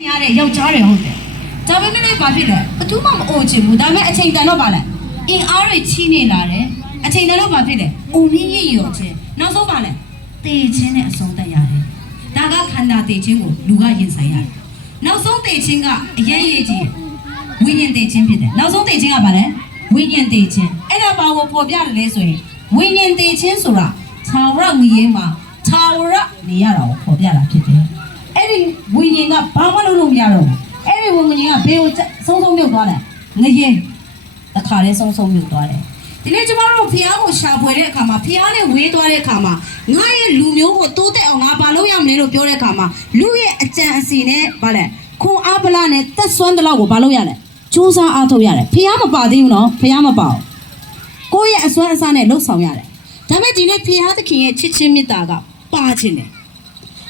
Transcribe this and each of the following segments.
ရတယ်ယောက်ျားတွေဟုတ်တယ်ဒါပေမဲ့လည်းဘာဖြစ်လဲဘသူမှမအိုချင်ဘူးဒါပေမဲ့အချိန်တန်တော့ပါလဲအင်အားတွေချီးနေလာတယ်အချိန်တန်တော့ဘာဖြစ်လဲအိုမင်းရည်ရောချင်းနောက်ဆုံးပါလဲတေချင်းနဲ့အဆုံးသတ်ရတယ်ဒါကခန္ဓာတေချင်းကိုလူကရင်ဆိုင်ရတယ်နောက်ဆုံးတေချင်းကအရေးကြီးဝိညာဉ်တေချင်းဖြစ်တယ်နောက်ဆုံးတေချင်းကဘာလဲဝိညာဉ်တေချင်းအဲ့ဒါဘာကိုပေါ်ပြတယ်လဲဆိုရင်ဝိညာဉ်တေချင်းဆိုတာခြာဝရငရေမှာခြာဝရနေရတာကိုပေါ်ပြတာဖြစ်တယ်အဲ့ဒီဝိညာဉ်ကဘာမှလုပ်လို့မရတော့ဘူးအဲ့ဒီဝိညာဉ်ကဘေးကိုဆုံးမြုပ်သွားတယ်ငရေတစ်ခါလေးဆုံးမြုပ်သွားတယ်ဒီနေ့ကျမတို့ဖះကိုရှာဖွေတဲ့အခါမှာဖះနဲ့ဝေးသွားတဲ့အခါမှာငါရဲ့လူမျိုးကိုတိုးတက်အောင်ငါဘာလုပ်ရမလဲလို့ပြောတဲ့အခါမှာလူရဲ့အကြံအစီနဲ့ဗါလဲခွန်အားပလာနဲ့တက်ဆွမ်းတဲ့လောက်ကိုဘာလုပ်ရလဲစူးစမ်းအားထုတ်ရတယ်ဖះမပါသေးဘူးနော်ဖះမပါဘူးကိုယ့်ရဲ့အစွမ်းအစနဲ့လှုပ်ဆောင်ရတယ်ဒါပေမဲ့ဒီနေ့ဖះသခင်ရဲ့ချစ်ချင်းမေတ္တာကပါခြင်းတယ်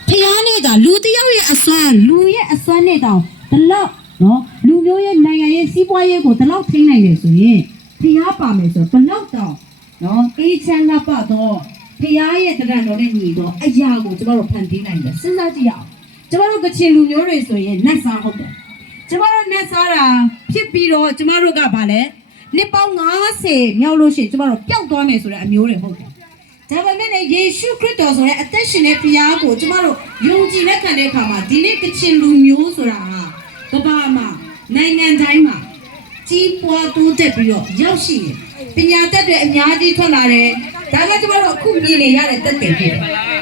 ဖះနဲ့ကလူတယောက်ရဲ့အစွမ်းလူရဲ့အစွမ်းနဲ့တောင်ဒီလောက်နော်လူမျိုးရဲ့နိုင်ငံရဲ့စီးပွားရေးကိုဒီလောက်ထိန်းနိုင်တယ်ဆိုရင်ဖះပါမယ်ဆိုတော့ဘလောက်တောင်နော်အေးချမ်းလာပါတော့ဖះရဲ့တရံတော်နဲ့ညီတော့အရာကိုကျမတို့ဖန်တီးနိုင်တယ်စဉ်းစားကြည့်ရအောင်ကျမတို့ကချင်လူမျိုးတွေဆိုရင်နတ်စားဟုတ်တယ်ကျမတို့နတ်စားတာဖြစ်ပြီးတော့ကျမတို့ကဗာလဲနှစ်ပေါင်း90မြောက်လို့ရှိရင်ကျမတို့ပျောက်သွားမယ်ဆိုတဲ့အမျိုးတွေဟုတ်တယ်ဒါပေမဲ့ယေရှုခရစ်တော်ဆိုတဲ့အသက်ရှင်တဲ့ဖះကိုကျမတို့ယုံကြည်လက်ခံတဲ့အခါမှာဒီနေ့ကချင်လူမျိုးဆိုတာကဘာမှနိုင်ငံတိုင်းမှာကြီးပွားတိုးတက်ပြီးတော့ရောက်ရှိတယ်ပညာတတ်တွေအများကြီးထွက်လာတယ်ဒါကကျမတို့အခုမြင်နေရတဲ့တက်တယ်ဖြစ်တယ်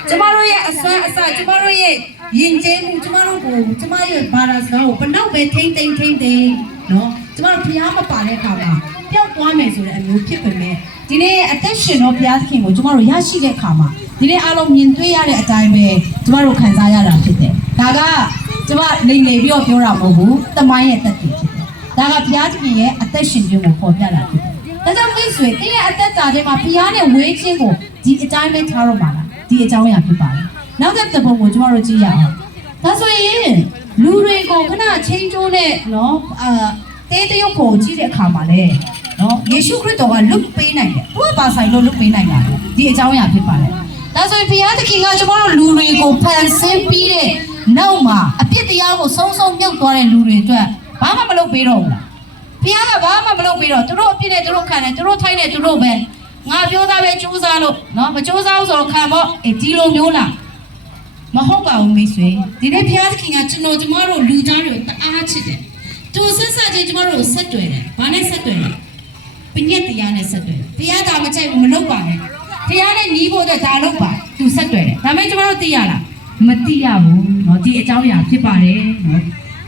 ကျမတို့ရဲ့အစွမ်းအစကျမတို့ရဲ့ယဉ်ကျေးမှုကျမတို့ကိုကျမရဲ့ဘာသာစကားကိုဘယ်တော့ပဲထိမ့်သိမ့်နော်ကျမတို့ဖះမပါတဲ့အခါမှာပျောက်သွားမယ်ဆိုတဲ့အမျိုးဖြစ်ပေမဲ့ဒီနေ့အသက်ရှင်တော့ဘုရားသခင်ကိုကျမတို့ရရှိတဲ့အခါမှာဒီနေ့အားလုံးမြင်တွေ့ရတဲ့အတိုင်းပဲကျမတို့ခံစားရတာဖြစ်တယ်ဒါကကျမလိမ့်နေပြီးတော့ပြောတာမဟုတ်ဘူးတမိုင်းရဲ့တက်တယ်ဖြစ်တယ်ဒါကဘုရားသခင်ရဲ့အသက်ရှင်ခြင်းကိုပေါ်ပြတာဖြစ်တယ်ဒါကြောင့်မိတ်ဆွေတင်းရဲ့အသက်တာထဲမှာဘုရားနဲ့ဝေးခြင်းကိုဒီအတိုင်းပဲထားတော့မှာလားဒီအကြောင်းအရာဖြစ်ပါတယ်နောက်တဲ့ပုံကိုကျမတို့ကြည့်ရအောင်ဒါဆိုရင်လူတွေကိုခဏချင်းကျိုးနဲ့နော်တဲတရုပ်ကိုကြည့်တဲ့အခါမှာလေနော်ယေရှုခရစ်တော်ကလွတ်ပေးနိုင်တယ်သူကပါဆိုင်လို့လွတ်ပေးနိုင်တာဒီအကြောင်းအရာဖြစ်ပါတယ်ဒါဆိုရင်ဘုရားသခင်ကကျမတို့လူတွေကိုဖန်ဆင်းပြီးတဲ့နောက်မှာအပြစ်တရားကိုဆုံးမြုပ်သွားတဲ့လူတွေအတွက်ဘာမှမလုပ်ပေးတော့ဘူးလားဘုရားကဘာမှမလုပ်ပေးတော့သူတို့အပြစ်နဲ့သူတို့ခံတယ်သူတို့ထိုင်တယ်သူတို့ပဲငါပြောသားပဲကြိုးစားလို့နော်မကြိုးစားဘူးဆိုတော့ခံပေါ့ဒီလိုမျိုးလားမဟုတ်ပါဘူးမိတ်ဆွေဒီနေ့ဘုရားသခင်ကကျမတို့လူသားတွေကိုတအားချစ်တယ်သူဆက်ချင်းကျမတို့ဆက်တွေ့တယ်ဘာနဲ့ဆက်တွေ့လဲပညတ်တရားနဲ့ဆက်တွေ့တယ်ဘုရားသာမကြိုက်ဘူးမလုပ်ပါနဲ့ဘုရားနဲ့ညီးဖို့အတွက်ဒါလုပ်ပါသူဆက်တွေ့တယ်ဒါပေမဲ့ကျမတို့သိရလားမသိရဘူးเนาะဒီအကြောင်းအရာဖြစ်ပါတယ်เนาะ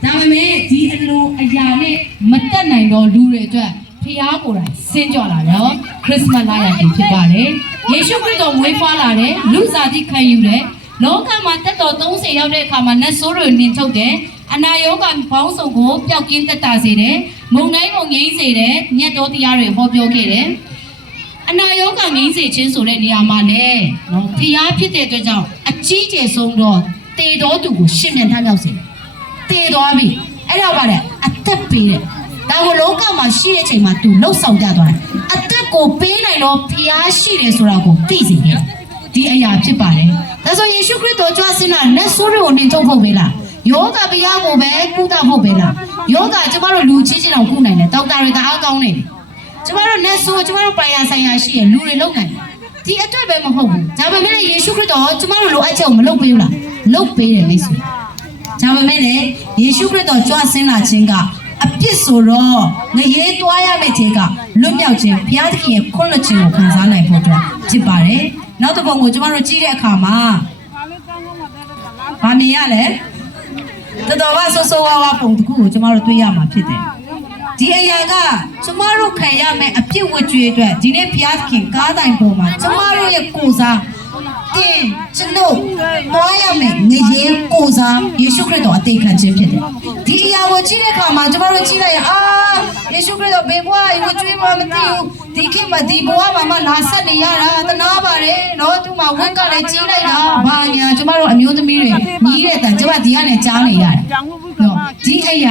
ဒါပေမဲ့ဒီအလိုအရာနဲ့မတက်နိုင်တော့လူတွေအတွက်ဖះကိုယ်တိုင်ဆင်းကြွလာတော့ခရစ်စမတ်လရည်ဖြစ်ပါတယ်ယေရှုခရစ်တော်မွေးဖွားလာတယ်လူစားတိခံယူတယ်လောကမှာတက်တော်30ရောက်တဲ့အခါမှာနတ်ဆိုးတွေနင်ထုတ်တယ်အနာရောဂါဘောင်းဆောင်ကိုပျောက်ကင်းသက်တာစေတယ်မုန်တိုင်းကိုငြိမ်းစေတယ်ညတ်တော်တရားတွေဟောပြောခဲ့တယ်အနာရောဂါငြိမ်းစေခြင်းဆိုတဲ့နေရာမှာလည်းနော်ဖះဖြစ်တဲ့အတွက်ကြောင့်အကြီးကျယ်ဆုံးတော့တေတော်သူကိုရှင်မြန်ထမြောက်စေတေတော်ပြီအဲ့တော့ဗါတဲ့အသက်ပေးတယ်ဒါကိုလောကမှာရှိတဲ့ချိန်မှာသူလှုပ်ဆောင်ကြသွားတယ်အသက်ကိုပေးနိုင်တော့ဖះရှိတယ်ဆိုတာကိုသိစေတယ်ဒီအရာဖြစ်ပါတယ်ဒါဆိုယေရှုခရစ်တော်ကြွဆင်းလာလက်ဆိုးတွေကိုနှင်ထုတ်ဖို့ပဲလားယောဂဘုရားကိုပဲကုသဖို့ပဲလားယောဂကျမတို့လူချင်းချင်းအောင်ကုနိုင်တယ်ဒေါက်တာတွေတအားကောင်းနေတယ်ကျမတို့လက်ဆိုးကျမတို့ပိုင်ရဆိုင်ရာရှိရလူတွေလုံနိုင်တယ်ဒီအတွက်ပဲမဟုတ်ဘူးဒါပေမဲ့ယေရှုခရစ်တော်ကျမတို့လိုအပ်ချက်ကိုမလုပ်ပေးဘူးလားလုပ်ပေးတယ်မိတ်ဆွေဒါပေမဲ့လည်းယေရှုခရစ်တော်ကြွဆင်းလာခြင်းကအပြစ်ဆိုတော့ငရေသွားရမယ့်ခြင်းကလွတ်မြောက်ခြင်းဘုရားသခင်ရဲ့ခွင့်လွှတ်ခြင်းကိုခံစားနိုင်ဖို့အတွက်ဖြစ်ပါတယ်နောက်တစ်ပုံကိုကျမတို့ကြည့်တဲ့အခါမှာဗာမြင်ရလဲတော်ဘာဆိုဝါပုံတစ်ခုကိုကျမတို့တွေ့ရမှာဖြစ်တယ်ဒီအရာကကျမတို့ခံရမယ့်အပြစ်ဝတ်ကြွေးအတွက်ဒီနေ့ဘုရားသခင်ကားတိုင်ပေါ်မှာကျမတို့ရဲ့ကိုယ်စားတင်ကျွန်တော်သွားရမယ်ငရေကိုယ်စားယေရှုခရစ်တော်အသေးခံခြင်းဖြစ်တယ်ဒီအရာကိုကြည့်တဲ့အခါမှာကျမတို့ကြည့်လိုက်ရင်ယေရှုခရစ်တော်ဘေဘွားဝတ်ကြွေးမှမသိဘူးဒီခေတ်မှာဒီဘဝမှာလာဆက်နေရတာသနာပါတယ်နော်သူမှဝက်ကလည်းကြီးလိုက်တာဘာညာကျမတို့အမျိုးသမီးတွေညီးတဲ့အတန်ကျမဒီကနေကြားနေရတယ်နော်ဒီအရ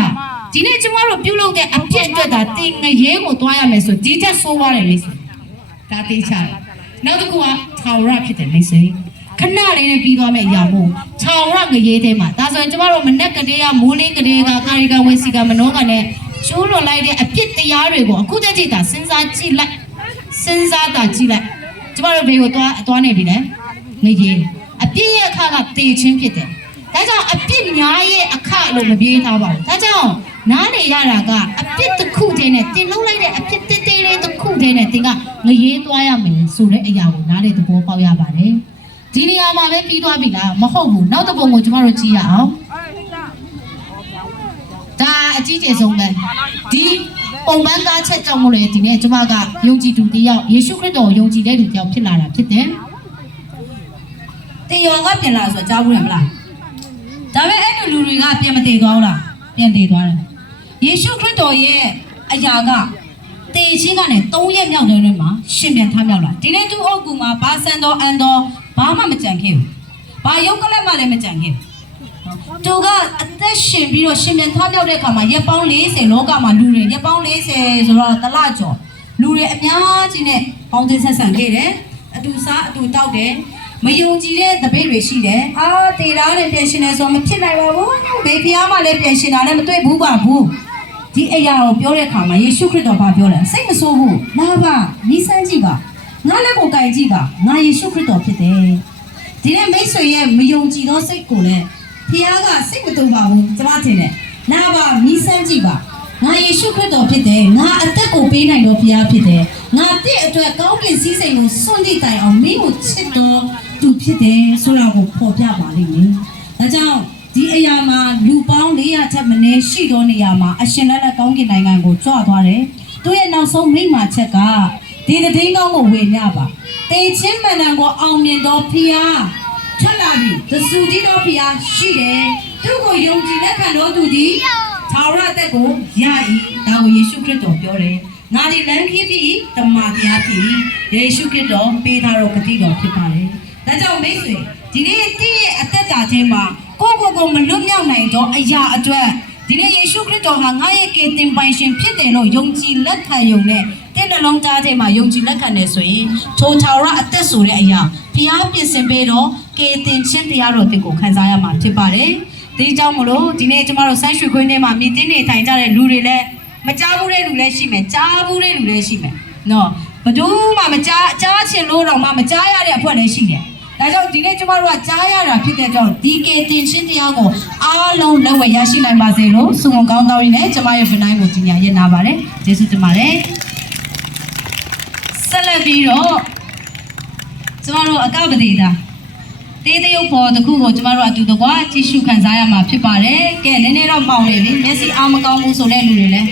ာဒီနေ့ကျမတို့ပြုလုပ်တဲ့အပြစ်အတွက်ဒါတင်ငရေကိုသွားရမယ်ဆိုဒီချက်ဆိုးသွားတယ်လေဒါတေးချတယ်နောက်တစ်ခုကထာဝရဖြစ်တယ်မိတ်ဆွေ ခဏလေးနဲ့ပြီးသွားမယ့်အရာမို့ခြောင်ရငရေထဲမှာဒါဆိုရင်ကျမတို့မနက်ကတည်းကမိုးလင်းကတည်းကကာရီကဝစီကမနောကနဲ့ကျိုးလွန်လိုက်တဲ့အပြစ်တရားတွေကိုအခုတည်းကစဉ်းစားကြည့်လိုက်စဉ်းစားတာကြည့်လိုက်ကျမတို့ဘေးကိုသွားနေပြီလေငရေအပြစ်ရဲ့အခါကတေချင်းဖြစ်တယ်ဒါကြောင့်အပြစ်များရဲ့အခလို့မပြေးထားပါဘူးဒါကြောင့်နားနေရတာကအပြစ်တစ်ခုတည်းနဲ့တင်လုံးလိုက်တဲ့အပြစ်တေးသေးလေးတစ်ခုတည်းနဲ့တင်ကငရေသွားရမယ်ဆိုတဲ့အရာကိုနားလေသဘောပေါက်ရပါတယ်ဒီနေရာမှာပဲပြီးသွားပြီလားမဟုတ်ဘူးနောက်တစ်ပုံကိုကျမတို့ကြည့်ရအောင်ဒါအကြီးကျယ်ဆုံးပဲဒီပုံပန်းကားချက်ကြောင့်မို့လေဒီနေ့ကျမကယုံကြည်သူတယောက်ယေရှုခရစ်တော်ကိုယုံကြည်တဲ့သူတယောက်ဖြစ်လာတာဖြစ်တယ်တေယောကပြင်လာဆိုကြားဘူးရမလားဒါပေမဲ့အဲ့လူတွေကပြင်မတည်သွားဘူးလားပြင်တည်သွားတယ်ယေရှုခရစ်တော်ရဲ့အရာကတေချင်းကနေ3ရက်မြောက်တဲ့နေ့မှာရှင်ပြန်ထမြောက်လာဒီနေ့သူ့အုပ်ကူမှာဘာဆန်တော်အန်တော်ဘာမှမကြံခဲ့ဘူးဘာယုတ်ကလက်မှလည်းမကြံခဲ့ဘူးသူကအသက်ရှင်ပြီးတော့ရှင်ပြန်ထမြောက်တဲ့အခါမှာရက်ပေါင်း40လောကမှာလူတွေရက်ပေါင်း40ဆိုတော့တလကျော်လူတွေအများကြီးနဲ့ပေါင်းသင်းဆက်ဆံခဲ့တယ်အတူစားအတူတောက်တယ်မယုံကြည်တဲ့တပည့်တွေရှိတယ်အာတေတာနဲ့ပြန်ရှင်နေဆိုမဖြစ်နိုင်ပါဘူးဘေဖီယားမှလည်းပြန်ရှင်တာလည်းမတွေ့ဘူးပါဘူးဒီအရာကိုပြောတဲ့အခါမှာယေရှုခရစ်တော်ကပြောတယ်စိတ်မဆိုးဘူးလာပါနီးစမ်းကြည့်ပါငါလည်းကိုကြိုင်ကြည့်ပါငါယေရှုခရစ်တော်ဖြစ်တယ်ဒီနေ့မိတ်ဆွေရဲ့မယုံကြည်သောစိတ်ကိုလည်းဖီယားကစိတ်မတူပါဘူးကျွန်မထင်တယ်လာပါနီးစမ်းကြည့်ပါငါယေရှုခရစ်တော်ဖြစ်တယ်ငါအသက်ကိုပေးနိုင်တော်ဖီယားဖြစ်တယ်ငါတဲ့အတွက်ကောင်းကင်စည်းစိမ်ကိုစွန့်သည့်တိုင်အောင်မင်းကိုချစ်တော်သူဖြစ်တယ်ဆိုတာကိုဖော်ပြပါလိမ့်မယ်ဒါကြောင့်ဒီအရာမှာလူပေါင်း400ထက်မနည်းရှိသောနေရာမှာအရှင်လက်လက်ကောင်းကင်နိုင်ငံကိုကြွသွားတယ်သူရဲ့နောက်ဆုံးမိန့်မာချက်ကဒီတည်င်းကောင်းကိုဝေမျှပါတေချင်းမှန်တယ်ကိုအောင်မြင်တော်ဖီယားထွက်လာပြီသစုကြီးတော်ဖီယားရှိတယ်သူ့ကိုယုံကြည်လက်ခံတော်သူသည်ထာဝရအသက်ကိုရ၏ဒါကိုယေရှုခရစ်တော်ပြောတယ်ငါဒီလမ်းခီးပြီးတမန်တရားဖြစ်ယေရှုခရစ်တော်ပေးထားတော်ဂတိတော်ဖြစ်ပါတယ်ဒါကြောင့်မိတ်ဆွေဒီနေ့တည့်ရဲ့အသက်တာချင်းမှာကိုမလွတ်မြောက်နိုင်တော့အရာအတွက်ဒီနေ့ယေရှုခရစ်တော်ဟာငါရဲ့ကယ်တင်ပိုင်ရှင်ဖြစ်တယ်လို့ယုံကြည်လက်ခံယုံနဲ့တဲ့နှလုံးသားထဲမှာယုံကြည်လက်ခံနေဆိုရင်ထိုထာဝရအသက်ဆိုတဲ့အရာဘုရားပြင်ဆင်ပေးတော့ကယ်တင်ခြင်းတရားတော်တွေကိုခံစားရမှာဖြစ်ပါတယ်ဒီကြောင့်မလို့ဒီနေ့ကျမတို့ဆန်းရွှေခွင်းထဲမှာမြည်တင်းနေထိုင်ကြတဲ့လူတွေလည်းမကြားဘူးတဲ့လူလည်းရှိမယ်ကြားဘူးတဲ့လူလည်းရှိမယ်နော်ဘယ်သူမှမကြားချင်လို့တော့မှမကြားရတဲ့အဖွဲ့လည်းရှိတယ်ဒါကြောင့်ဒီနေ့ကျမတို့ကကြားရတာဖြစ်တဲ့ကြောင့်ဒီကယ်တင်ခြင်းတရားကိုအားလုံးလက်ဝယ်ရရှိနိုင်ပါစေလို့ဆုမွန်ကောင်းတောင်းရင်းနဲ့ကျမရဲ့ဗနိုင်းကိုကြီးညာရနာပါတယ်ယေရှုတင်ပါတယ်ဆက်လက်ပြီးတော့ကျမတို့အကပတိတာတေးသေးရုပ်ပေါ်တစ်ခုကိုကျမတို့အတူတကွကြည့်ရှုခံစားရမှာဖြစ်ပါတယ်ကဲနည်းနည်းတော့ပေါင်နေပြီမျက်စိအားမကောင်းဘူးဆိုတဲ့လူတွေလည်း